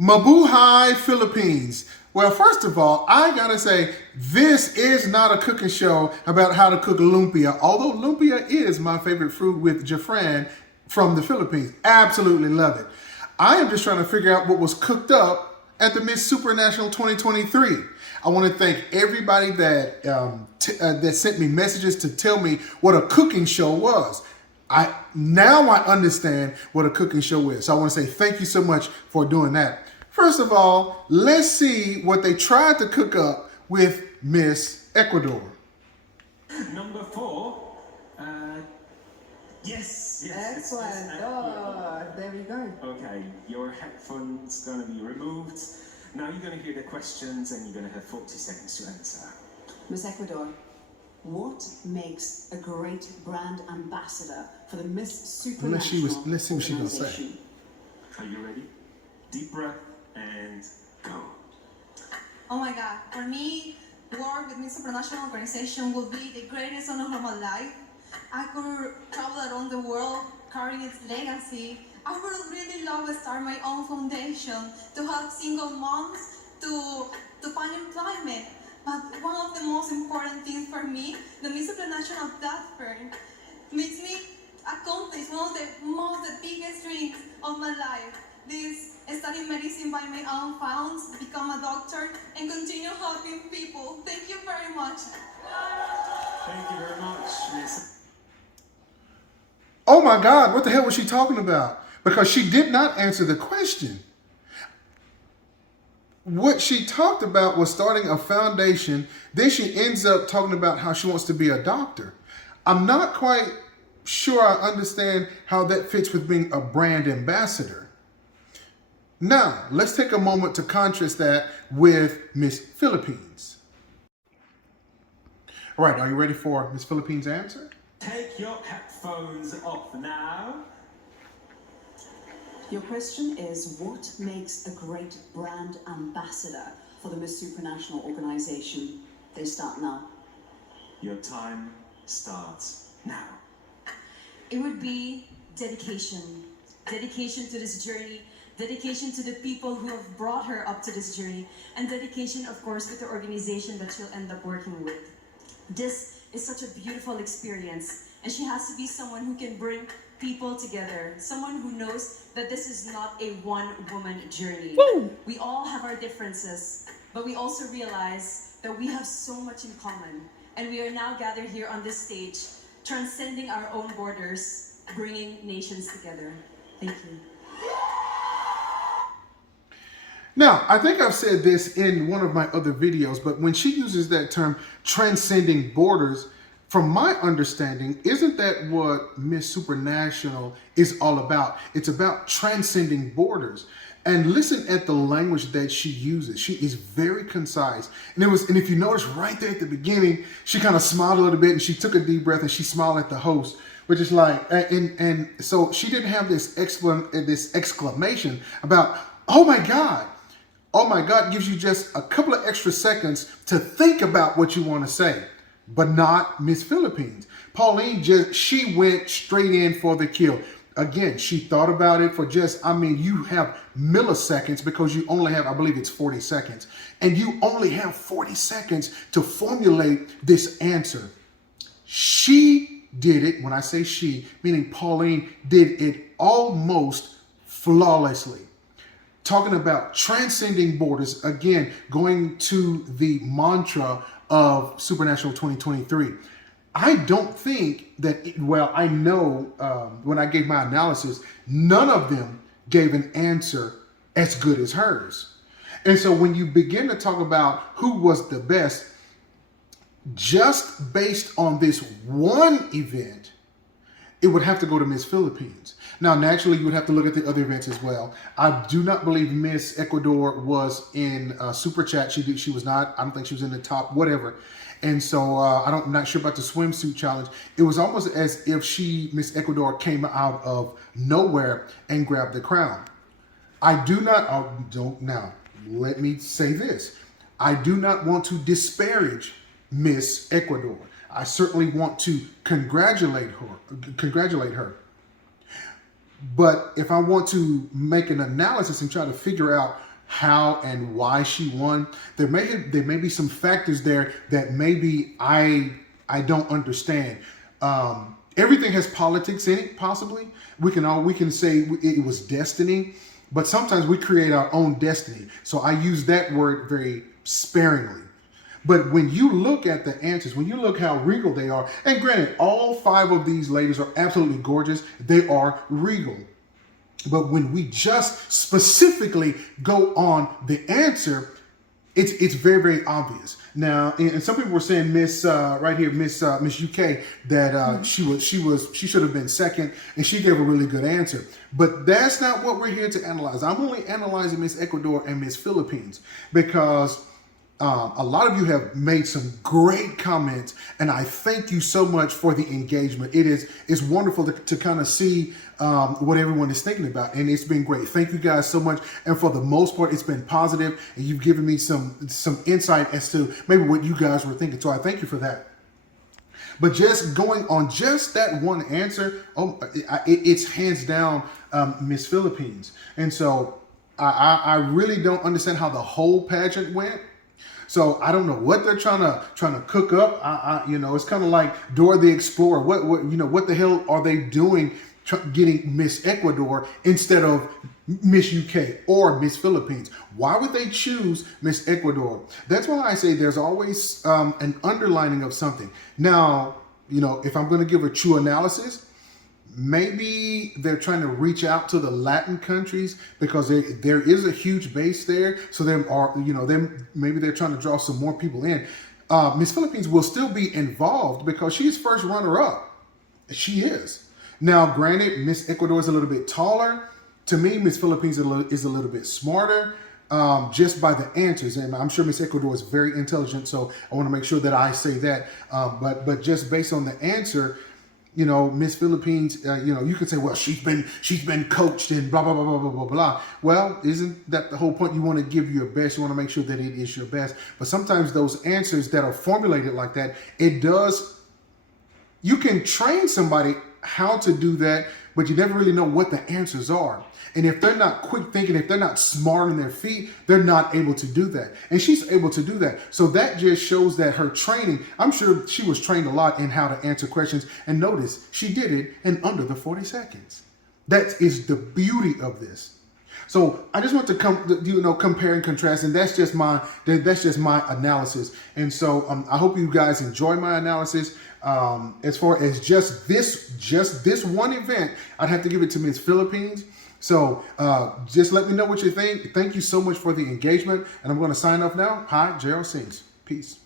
Mabuhay, Philippines. Well, first of all, I gotta say, this is not a cooking show about how to cook lumpia, although lumpia is my favorite food with Jafran from the Philippines. Absolutely love it. I am just trying to figure out what was cooked up at the Miss Supranational 2023. I want to thank everybody that sent me messages to tell me what a cooking show was. Now I understand what a cooking show is. So I want to say thank you so much for doing that. First of all, let's see what they tried to cook up with Miss Ecuador. Number 4. Yes. Excellent. Oh, there we go. Okay, your headphones going to be removed. Now you're going to hear the questions and you're going to have 40 seconds to answer. Miss Ecuador, what makes a great brand ambassador for the Miss Supranational Let's see what she's going to say. organization? Are you ready? Deep breath and go. Oh my God, for me, work with Miss Supranational organization will be the greatest honor of my life. I could travel around the world carrying its legacy. I would really love to start my own foundation to help single moms to find employment. But one of the most important things for me, the Miss Supranational platform makes me accomplish one of the biggest dreams of my life. This study medicine by my own funds, become a doctor, and continue helping people. Thank you very much. Thank you very much, Miss. Oh my God, what the hell was she talking about? Because she did not answer the question. What she talked about was starting a foundation. Then she ends up talking about how she wants to be a doctor. I'm not quite sure I understand how that fits with being a brand ambassador. Now, let's take a moment to contrast that with Miss Philippines. All right, are you ready for Miss Philippines' answer? Take your headphones off now. Your question is, what makes a great brand ambassador for the Miss Supranational organization? They start now. Your time starts now. It would be dedication. Dedication to this journey, dedication to the people who have brought her up to this journey, and dedication, of course, with the organization that she'll end up working with. This is such a beautiful experience, and she has to be someone who can bring people together, someone who knows that this is not a one-woman journey. Woo! We all have our differences, but we also realize that we have so much in common, and we are now gathered here on this stage, transcending our own borders, bringing nations together. Thank you. Now, I think I've said this in one of my other videos, but when she uses that term, transcending borders, from my understanding, isn't that what Miss Supranational is all about? It's about transcending borders. And listen at the language that she uses. She is very concise. And if you notice right there at the beginning, she kind of smiled a little bit and she took a deep breath and she smiled at the host, which is like, and so she didn't have this exclamation about, oh my God. Oh my God gives you just a couple of extra seconds to think about what you want to say. But not Miss Philippines. Pauline she went straight in for the kill. Again, she thought about it for you have milliseconds because you only have, I believe it's 40 seconds. And you only have 40 seconds to formulate this answer. She did it, when I say she, meaning Pauline did it almost flawlessly. Talking about transcending borders, again, going to the mantra of Supranational 2023. I don't think that, I know when I gave my analysis, none of them gave an answer as good as hers. And so when you begin to talk about who was the best, just based on this one event, it would have to go to Miss Philippines. Now, naturally, you would have to look at the other events as well. I do not believe Miss Ecuador was in Super Chat. She was not. I don't think she was in the top, whatever. And so I'm not sure about the swimsuit challenge. It was almost as if Miss Ecuador, came out of nowhere and grabbed the crown. I do not, now, let me say this. I do not want to disparage Miss Ecuador. I certainly want to congratulate her. But if I want to make an analysis and try to figure out how and why she won, there may be some factors there that maybe I don't understand. Everything has politics in it, possibly. We can say it was destiny, but sometimes we create our own destiny. So I use that word very sparingly. But when you look at the answers, when you look how regal they are, and granted, all 5 of these ladies are absolutely gorgeous. They are regal. But when we just specifically go on the answer, it's very, very obvious. Now, and some people were saying Miss right here, Miss UK, that she should have been second, and she gave a really good answer. But that's not what we're here to analyze. I'm only analyzing Miss Ecuador and Miss Philippines because a lot of you have made some great comments, and I thank you so much for the engagement. It's wonderful to kind of see what everyone is thinking about, and it's been great. Thank you guys so much, and for the most part, it's been positive, and you've given me some insight as to maybe what you guys were thinking. So I thank you for that. But just going on just that one answer, it's hands down Miss Philippines, and so I really don't understand how the whole pageant went. So I don't know what they're trying to cook up. It's kind of like Dora the Explorer. What the hell are they doing getting Miss Ecuador instead of Miss UK or Miss Philippines? Why would they choose Miss Ecuador? That's why I say there's always an underlining of something. Now, if I'm going to give a true analysis, maybe they're trying to reach out to the Latin countries because there is a huge base there. So maybe they're trying to draw some more people in. Miss Philippines will still be involved because she's first runner-up. She is. Now, granted, Miss Ecuador is a little bit taller. To me, Miss Philippines is a little bit smarter just by the answers. And I'm sure Miss Ecuador is very intelligent, so I want to make sure that I say that. But just based on the answer, Miss Philippines, you could say, well, she's been coached and blah, blah, blah, blah, blah, blah, blah. Well, isn't that the whole point? You want to give your best. You want to make sure that it is your best. But sometimes those answers that are formulated like that, you can train somebody how to do that, but you never really know what the answers are. And if they're not quick thinking, if they're not smart on their feet, they're not able to do that. And she's able to do that. So that just shows that her training, I'm sure she was trained a lot in how to answer questions. And notice, she did it in under the 40 seconds. That is the beauty of this. So I just want to compare and contrast, and that's just my analysis. And so I hope you guys enjoy my analysis. As far as just this one event, I'd have to give it to Miss Philippines. So just let me know what you think. Thank you so much for the engagement, and I'm going to sign off now. Hi, Gerald Sings. Peace.